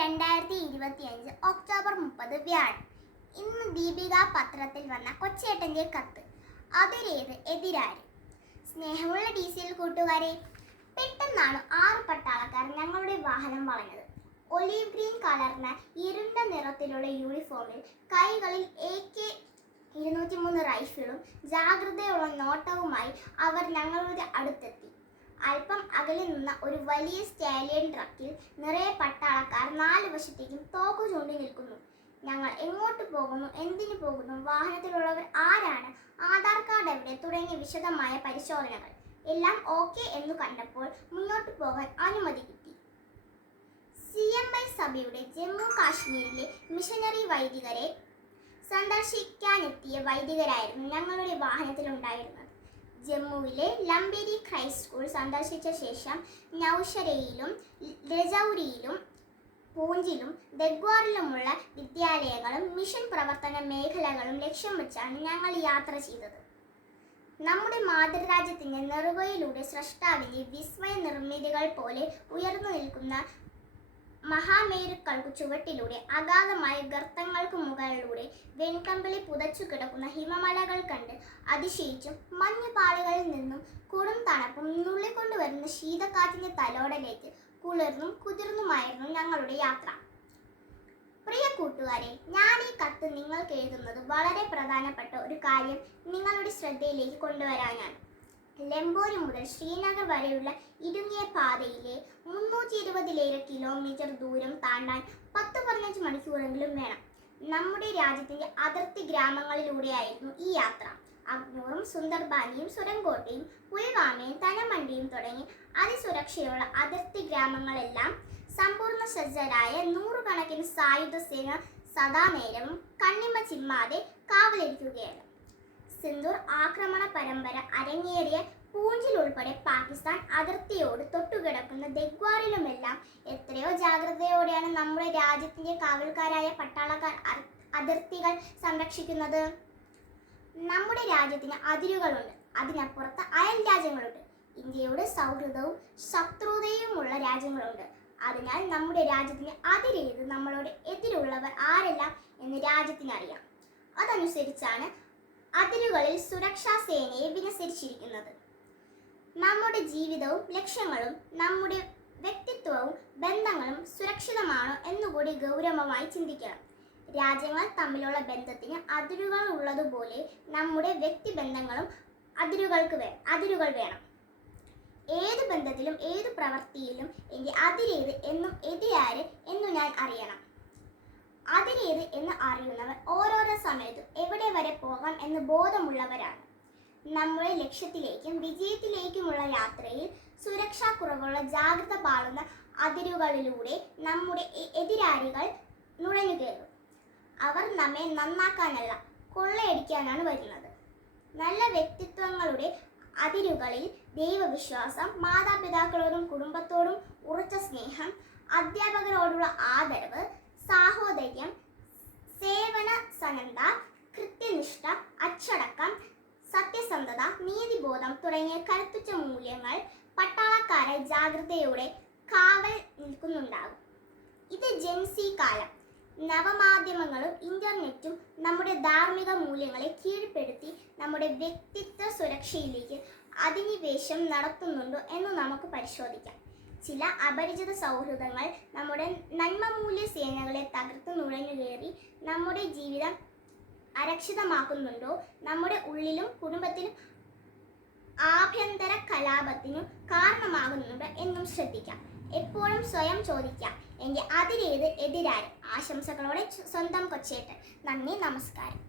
രണ്ടായിരത്തി ഇരുപത്തി അഞ്ച് ഒക്ടോബർ മുപ്പത് വ്യാഴം. ഇന്ന് ദീപിക പത്രത്തിൽ വന്ന കൊച്ചേട്ടന്റെ കത്ത്. അതിലേത് എതിരാര്? സ്നേഹമുള്ള ഡി സി എൽ കൂട്ടുകാരെ പെട്ടെന്നാണ് ആറ് പട്ടാളക്കാർ ഞങ്ങളുടെ വാഹനം വളഞ്ഞത്. ഒലീവ് ഗ്രീൻ കളർന്ന ഇരുണ്ട നിറത്തിലുള്ള യൂണിഫോമിൽ കൈകളിൽ എ കെ ഇരുന്നൂറ്റി മൂന്ന് റൈഫിളും ജാഗ്രതയുള്ള നോട്ടവുമായി അവർ ഞങ്ങളുടെ അടുത്തെത്തി. അല്പം അകലെ നിന്ന ഒരു വലിയ സ്റ്റാലിയൻ ട്രക്കിൽ നിറയെ പട്ടാളക്കാർ നാല് വശത്തേക്കും തോക്ക് ചൂണ്ടി നിൽക്കുന്നു. ഞങ്ങൾ എങ്ങോട്ട് പോകുന്നു? എന്തിനു പോകുന്നു? വാഹനത്തിലുള്ളവർ ആരാണ്? ആധാർ കാർഡ് എവിടെ? തുടങ്ങിയ വിശദമായ പരിശോധനകൾ. എല്ലാം ഓക്കെ എന്ന് കണ്ടപ്പോൾ മുന്നോട്ട് പോകാൻ അനുമതി കിട്ടി. സി എം ഐ സഭയുടെ ജമ്മു കാശ്മീരിലെ മിഷനറി വൈദികരെ സന്ദർശിക്കാനെത്തിയ വൈദികരായിരുന്നു ഞങ്ങളുടെ വാഹനത്തിലുണ്ടായിരുന്നത്. ജമ്മുവിലെ ലംബേരി ക്രൈസ്റ്റ് സ്കൂൾ സന്ദർശിച്ച ശേഷം നൌഷരയിലും രജൌരിയിലും പൂഞ്ചിലും ദഗ്വാറിലുമുള്ള വിദ്യാലയങ്ങളും മിഷൻ പ്രവർത്തന മേഖലകളും ലക്ഷ്യം വെച്ചാണ് ഞങ്ങൾ യാത്ര ചെയ്തത്. നമ്മുടെ മാതൃരാജ്യത്തിന്റെ നെറുകയിലൂടെ സ്രഷ്ടാവിന്റെ വിസ്മയ നിർമ്മിതികൾ പോലെ ഉയർന്നു നിൽക്കുന്ന മഹാമേരുക്കൾക്കു ചുവട്ടിലൂടെ അഗാധമായ ഗർത്തങ്ങൾക്ക് മുകളിലൂടെ വെൺകമ്പിളി പുതച്ചു കിടക്കുന്ന ഹിമമലകൾ കണ്ട് അതിശയിച്ചും മഞ്ഞുപാളികളിൽ നിന്നും കൊടും തണുപ്പും നുള്ളിക്കൊണ്ടുവരുന്ന ശീതക്കാറ്റിന്റെ തലോടലേക്ക് കുളിർന്നും കുതിർന്നുമായിരുന്നു ഞങ്ങളുടെ യാത്ര. പ്രിയ കൂട്ടുകാരെ ഞാൻ ഈ കത്ത് നിങ്ങൾക്ക് എഴുതുന്നത് വളരെ പ്രധാനപ്പെട്ട ഒരു കാര്യം നിങ്ങളുടെ ശ്രദ്ധയിലേക്ക് കൊണ്ടുവരാനാണ്. ലംബോരി മുതൽ ശ്രീനഗർ വരെയുള്ള ഇടുങ്ങിയ പാതയിലെ മുന്നൂറ്റി ഇരുപതിലേറെ കിലോമീറ്റർ ദൂരം താണ്ടാൻ പത്ത് പതിനഞ്ച് മണിക്കൂറെങ്കിലും വേണം. നമ്മുടെ രാജ്യത്തിന്റെ അതിർത്തി ഗ്രാമങ്ങളിലൂടെയായിരുന്നു ഈ യാത്ര. അഗ്നൂറും സുന്ദർബാനിയും സുരങ്കോട്ടയും പുൽവാമയും തനമണ്ടിയും തുടങ്ങി അതിസുരക്ഷയുള്ള അതിർത്തി ഗ്രാമങ്ങളെല്ലാം സമ്പൂർണ സജ്ജരായ നൂറുകണക്കിന് സായുധ സേന സദാനേരവും കണ്ണിമ ചിമ്മാതെ കാവലിരിക്കുകയാണ്. സിന്ദൂർ ആക്രമണ പരമ്പര അരങ്ങേറിയ പൂഞ്ചിൽ ഉൾപ്പെടെ പാകിസ്ഥാൻ അതിർത്തിയോട് തൊട്ടുകിടക്കുന്ന ദഗ്വാറിലുമെല്ലാം എത്രയോ ജാഗ്രതയോടെയാണ് നമ്മുടെ രാജ്യത്തിന്റെ കാവൽക്കാരായ പട്ടാളക്കാർ അതിർത്തികൾ സംരക്ഷിക്കുന്നത്. നമ്മുടെ രാജ്യത്തിന് അതിരുകളുണ്ട്. അതിനപ്പുറത്ത് അയൽ രാജ്യങ്ങളുണ്ട്. ഇന്ത്യയോട് സൗഹൃദവും ശത്രുതയുമുള്ള രാജ്യങ്ങളുണ്ട്. അതിനാൽ നമ്മുടെ രാജ്യത്തിന് അതിരേത് നമ്മളോട് എതിരുള്ളവർ ആരെല്ലാം എന്ന് രാജ്യത്തിനറിയാം. അതനുസരിച്ചാണ് അതിരുകളിൽ സുരക്ഷാ സേനയെ വികസിച്ചിരിക്കുന്നത്. നമ്മുടെ ജീവിതവും ലക്ഷ്യങ്ങളും നമ്മുടെ വ്യക്തിത്വവും ബന്ധങ്ങളും സുരക്ഷിതമാണോ എന്നുകൂടി ഗൗരവമായി ചിന്തിക്കണം. രാജ്യങ്ങൾ തമ്മിലുള്ള ബന്ധത്തിന് അതിരുകൾ ഉള്ളതുപോലെ നമ്മുടെ വ്യക്തിബന്ധങ്ങളും അതിരുകൾക്ക് വേ അതിരുകൾ വേണം. ഏത് ബന്ധത്തിലും ഏത് പ്രവൃത്തിയിലും എനിക്ക് അതിരേത് എന്നും എതിരാര് എന്നു ഞാൻ അറിയണം. അതിരേത് എന്ന് അറിയുന്നവർ ഓരോരോ സമയത്തും എവിടെ വരെ പോകാം എന്ന് ബോധമുള്ളവരാണ്. നമ്മുടെ ലക്ഷ്യത്തിലേക്കും വിജയത്തിലേക്കുമുള്ള യാത്രയിൽ സുരക്ഷാ കുറവുള്ള ജാഗ്രത പാളുന്ന അതിരുകളിലൂടെ നമ്മുടെ എതിരാളികൾ നുഴഞ്ഞു കയറും. അവർ നമ്മെ നന്നാക്കാനല്ല കൊള്ളയടിക്കാനാണ് വരുന്നത്. നല്ല വ്യക്തിത്വങ്ങളുടെ അതിരുകളിൽ ദൈവവിശ്വാസം മാതാപിതാക്കളോടും കുടുംബത്തോടും ഉറച്ച സ്നേഹം അധ്യാപകരോടുള്ള ആദരവ് സാഹോദര്യം സേവന സന്നദ്ധ കൃത്യനിഷ്ഠ അച്ചടക്കം സത്യസന്ധത നീതിബോധം തുടങ്ങിയ കരുത്തുറ്റ മൂല്യങ്ങൾ പട്ടാളക്കാരെ ജാഗ്രതയോടെ കാവൽ നിൽക്കുന്നുണ്ടാകും. ഇത് ജെൻസി കാലം. നവമാധ്യമങ്ങളും ഇന്റർനെറ്റും നമ്മുടെ ധാർമ്മിക മൂല്യങ്ങളെ കീഴ്പ്പെടുത്തി നമ്മുടെ വ്യക്തിത്വ സുരക്ഷയിലേക്ക് അധിനിവേശം നടത്തുന്നുണ്ടോ എന്ന് നമുക്ക് പരിശോധിക്കാം. ചില അപരിചിത സൗഹൃദങ്ങൾ നമ്മുടെ നന്മമൂല്യ സേനകളെ തകർത്ത് നുഴഞ്ഞു കയറി നമ്മുടെ ജീവിതം അരക്ഷിതമാക്കുന്നുണ്ടോ? നമ്മുടെ ഉള്ളിലും കുടുംബത്തിലും ആഭ്യന്തര കലാപത്തിനും കാരണമാകുന്നുണ്ടോ എന്നും ശ്രദ്ധിക്കാം. എപ്പോഴും സ്വയം ചോദിക്കാം. എങ്കിൽ അതിലേത് എതിരാരും ആശംസകളോടെ സ്വന്തം കൊച്ചേട്ടൻ. നന്ദി നമസ്കാരം.